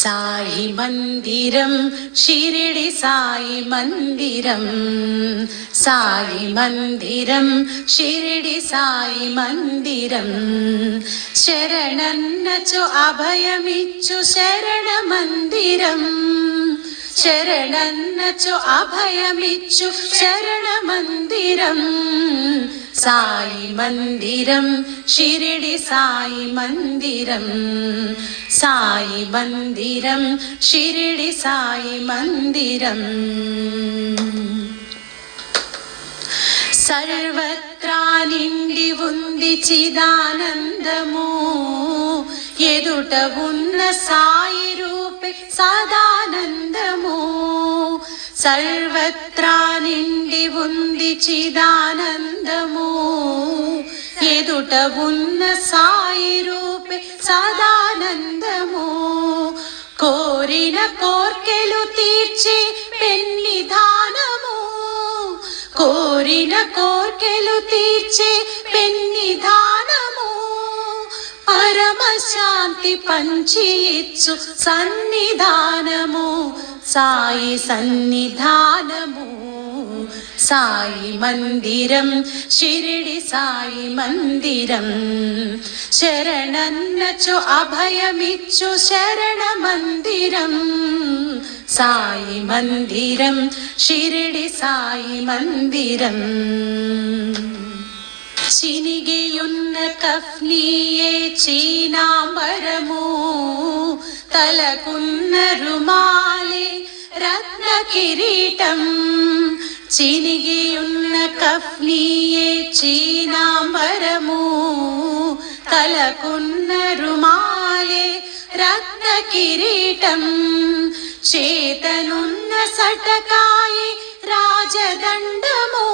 సాయి మందిరం షిరిడి సాయి మందిరం, సాయి మందిరం షిరిడి సాయి మందిరం. శరణన్నచు అభయమిచ్చు శరణ మందిరం, శరణన్నచు అభయమిచ్చు శరణ మందిరం. సాయి మందిరం షిరిడి సాయి మందిరం, సాయి మందిరం షిరిడి సాయి మందిరం. సర్వత్రా నిండి ఉంది చిదానందము, ఎదుట ఉన్న సాయి రూపే సదానందము. సర్వత్రా నిండి ఉంది చిదానందము, ఎదుట ఉన్న సాయి రూపే సదానందము. కోరిన కోర్కెలు తీర్చే పెన్నిధానము, కోరిన కోర్కెలు తీర్చే పెన్నిధానము. పరమశాంతి పంచి ఇచ్చు సన్నిధానము, సాయి సన్నిధానము. సాయి మందిరం షిరిడి సాయి మందిరం. శరణన్నచు అభయమిచ్చు శరణ మందిరం, సాయి మందిరం షిరిడి సాయి మందిరం. చినిగియున్న కఫ్నియే చీనాంబరము, తలకున్న రుమాలే రత్న కిరీటం. చినిగియున్న కఫ్నియే చీనాంబరము, తలకున్న రుమాలే రత్న కిరీటం. చేతనున్న సటకాయే రాజదండము,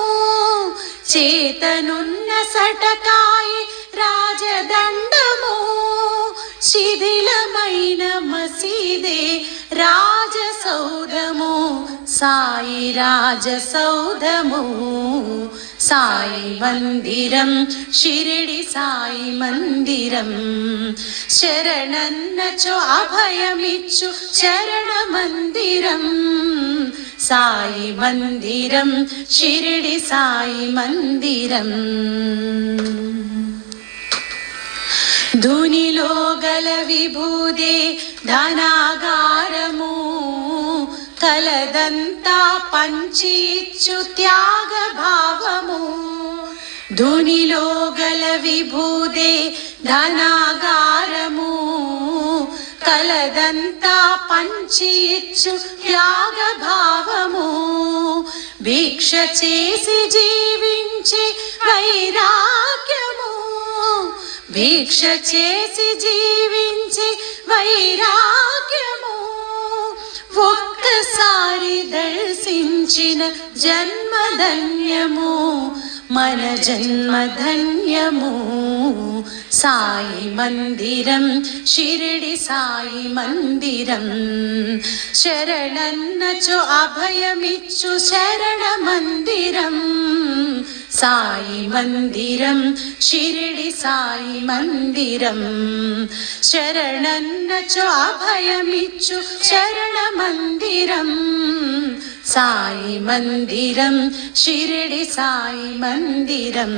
చేతనున్న సటకాయే రాజదండము. శిథిలమైన మసీదే రాజసౌధము, సాయి రాజసౌధము. సాయి మందిరం షిరిడి సాయి మందిరం. శరణన్నచు అభయమిచ్చు శరణ మందిరం, సాయి మందిరం షిరిడి సాయి మందిరం. ధునిలో గల విభూదే ధనాగారము, కలదంతా పంచి ఇచ్చు త్యాగ భావము. ధునిలో గల విభూదే ధనాగారము, కలదంతా పంచి ఇచ్చు త్యాగ భావము. భిక్ష చేసి జీవించే వైరాగ్యము, భిక్ష చేసి జీవించే వైరాగ్యము. ఒక్కసారి దర్శించిన జన్మధన్యము, మన జన్మధన్యము. సాయి మందిరం షిరిడి సాయి మందిరం. శరణన్నచు అభయమిచ్చు శరణ మందిరం, సాయి మందిరం షిరిడి సాయి మందిరం. శరణన్నచు అభయమిచ్చు శరణ మందిరం, సాయి మందిరం షిరిడి సాయి మందిరం.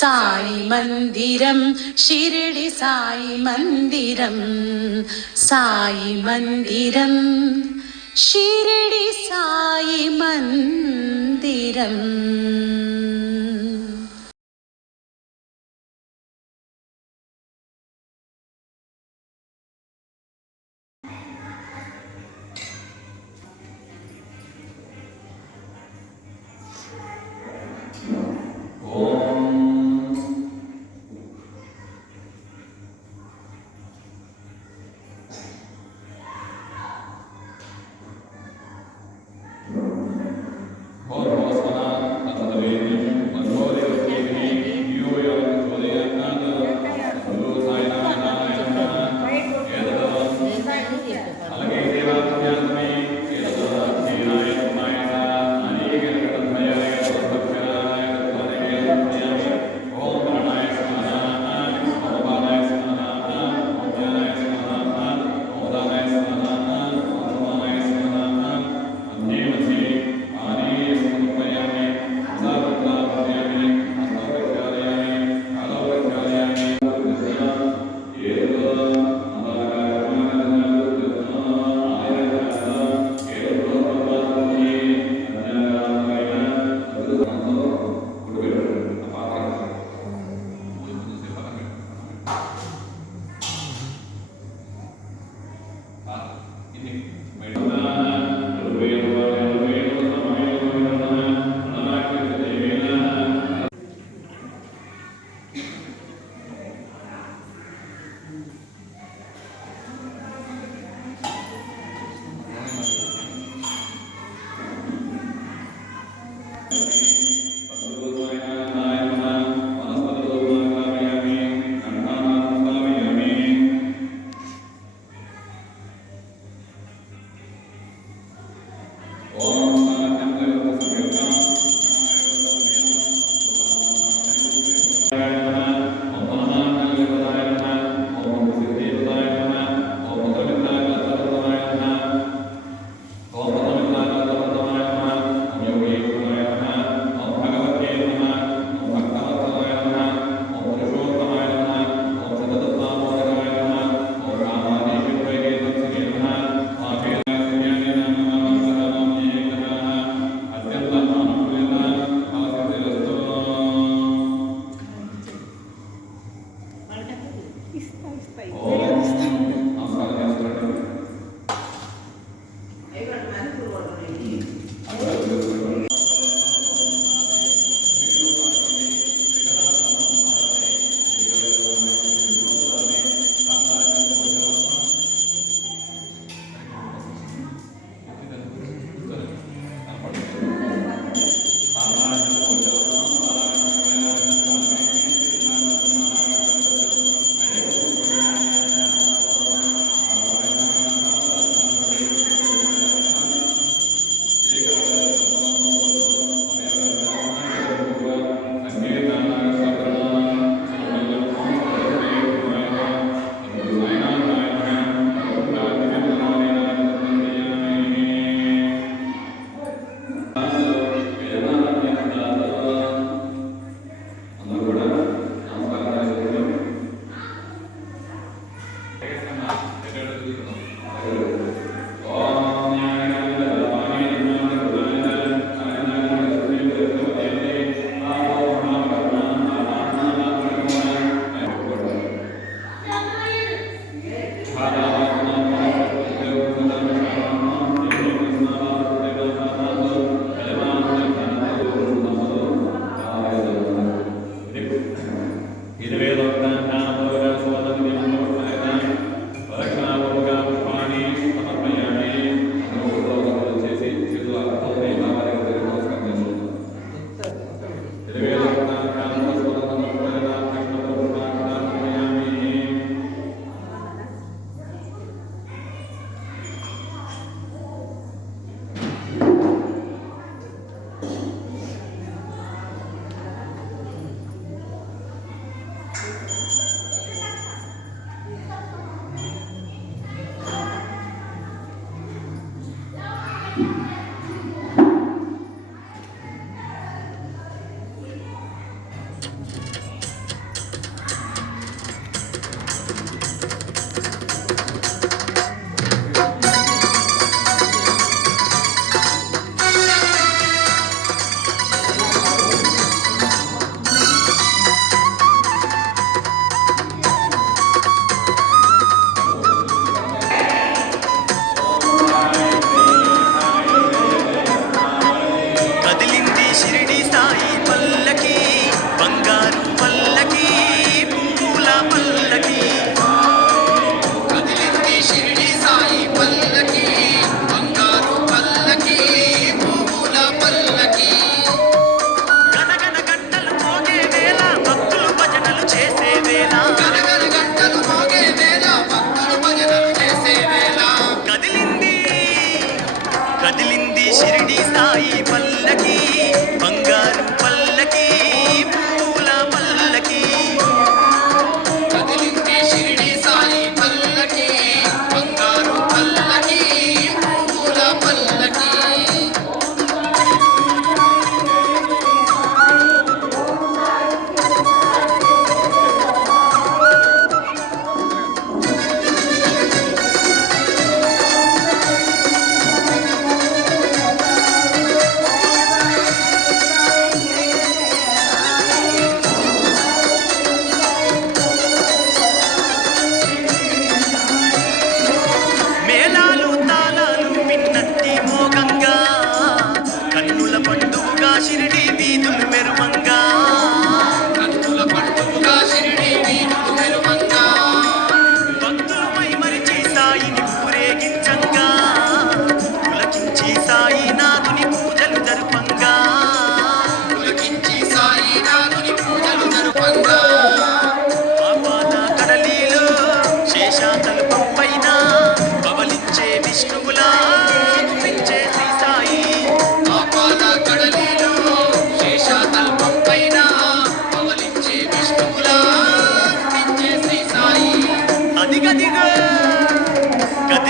సాయి మందిరం షిరిడి సాయి మందిరం, సాయి మందిరం షిరిడి సాయి మందిరం. Mohon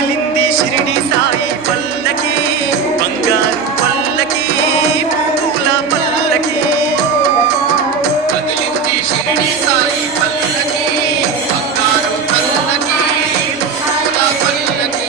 కదిలింది షిరిడి సాయి పల్లకి, బంగారు పల్లకి, పూల పల్లకి. కదిలింది షిరిడి సాయి పల్లకి, బంగారు పల్లకి, పూల పల్లకి.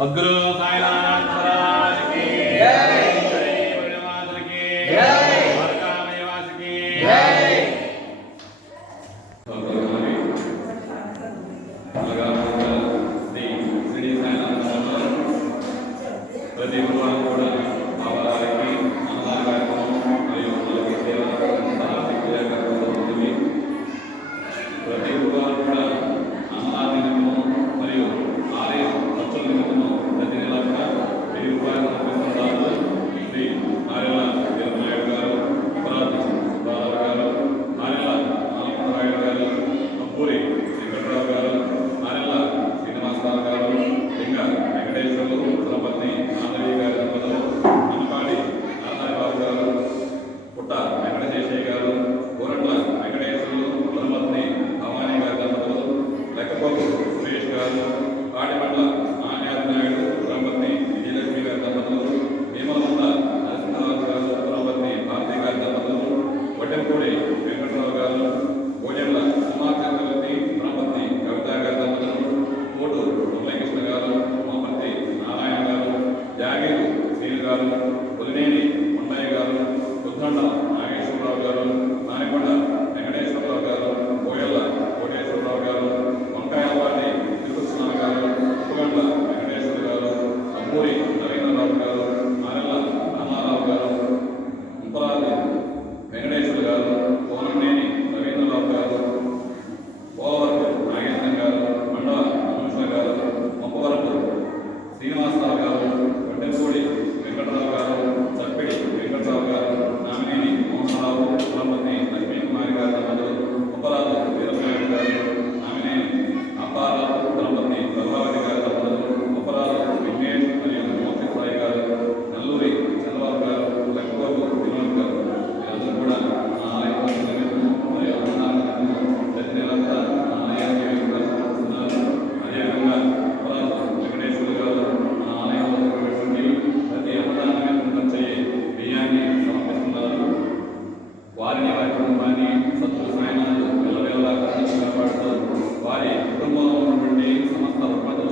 सद्गुरु साईनाथ महाराज की जय, श्री भोलेनाथ की जय, द्वारकामाईवास की जय. శ్రీ షిరిడి సాయినాథ్ ప్రతి గురువారం కూడా బాబావారికి అన్నదాన కార్యక్రమం మరియు వాళ్ళకి సేవ కార్యక్రమం ఉంటుంది. ప్రతి గురువారం కూడా అన్నదాన నిమిత్తము మరియు ఆలయ ఖర్చుల నిమిత్తము ప్రతి నెల కూడా రూపాయలు సమర్పిస్తున్నారు. శ్రీ ఆర్యల వీరనాయుడు గారు, ఉపరాజు బాలరావు గారు, ఆర్యల ఆనందరాయుడు గారు, అబ్బూరి వెంకట్రావు గారు, ఆర్యల శ్రీనివాసరావు గారు, లింగ వెంకటేశ్వర్లు, ధనపత్ని ఆంధ్రయ్య గారి దంపతులు, అనపాడి నారాయణబాబు గారు, పుట్ట వెంకటశేషయ్య గారు, కోరండ్ల వెంకటేశ్వర్లు, ధనపత్ని భవానీ గారి దంపతులు, లెక్కపోతు సురేష్ గారు, కాడిపట్ల నారాయణనాయుడు, ధనపత్ని విజయలక్ష్మి గారి దంపతులు, భీమలమంద నరసింహరావు గారు, ధనపత్ని భారతి గారి దంపతులు, వడ్డెంపూడి వెంకట్రావు గారు, భోజన్ల ఉమాచక్రవర్తి, ధనపత్ని కవిత గారి దంపతులు, కోటు మురళీకృష్ణ గారు, ఉమాపతి నారాయణ గారు, జాగీరు శ్రీలు గారు, పులినేని కొండయ్య గారు, ఉద్దండ నాగేశ్వరరావు గారు, నానికొండ వెంకటేశ్వరరావు గారు, కోయల్ల కోటేశ్వరరావు గారు, వంకాయలపాటి తిరుపతిస్వామి గారు, ఉప్పగండ్ల వెంకటేశ్వర గారు, అబ్బూరి రవీంద్రరావు గారు, నారెల్ల రామారావు గారు, ముప్పరాజు వెంకటేశ్వర గారు, కోనంనేని రవీంద్రరావు గారు, పోలవరపు నాగేంద్రం గారు, మండల మనుషుల గారు, మొప్పవరపు శ్రీనివాసరావు గారు, వడ్డెంపూడి వెంకటరావు గారు, చప్పిడి వెంకటరావు గారు, నామినేని మోహనరావు, కులపతి లక్ష్మీకుమారి గారి దంపతులు, ఉపరాజు వీరనాయుడు గారు, నామినేని అప్పారావు, ధనపతి ప్రభావతి గారి దంపతులు, ఉపరాజు విఘ్నేష్ మరియు మోతి సాయి గారు, నల్లూరి చంద్రబాబు గారు, లెక్కబాబు వినోద్ గారు, వీరందరూ కూడా మా ఆలయ మరియు అన్నదానం ప్రతి నెల కూడా మా ఆలయానికి సమర్పిస్తున్నారు. అదేవిధంగా ఉపరాజు వెంకటేశ్వర గారు మన ఆలయంలో ఉన్నటువంటి ప్రతి అన్నదానాన్ని ఖర్చు బియ్యాన్ని సమర్పిస్తున్నారు. వారిని వారి కుటుంబాన్ని సద్గురు సాయినాథ్ వెళ్ళవేళలా కాపాడుతూ వారి కుటుంబంలో ఉన్నటువంటి సమస్త రుగ్మతలు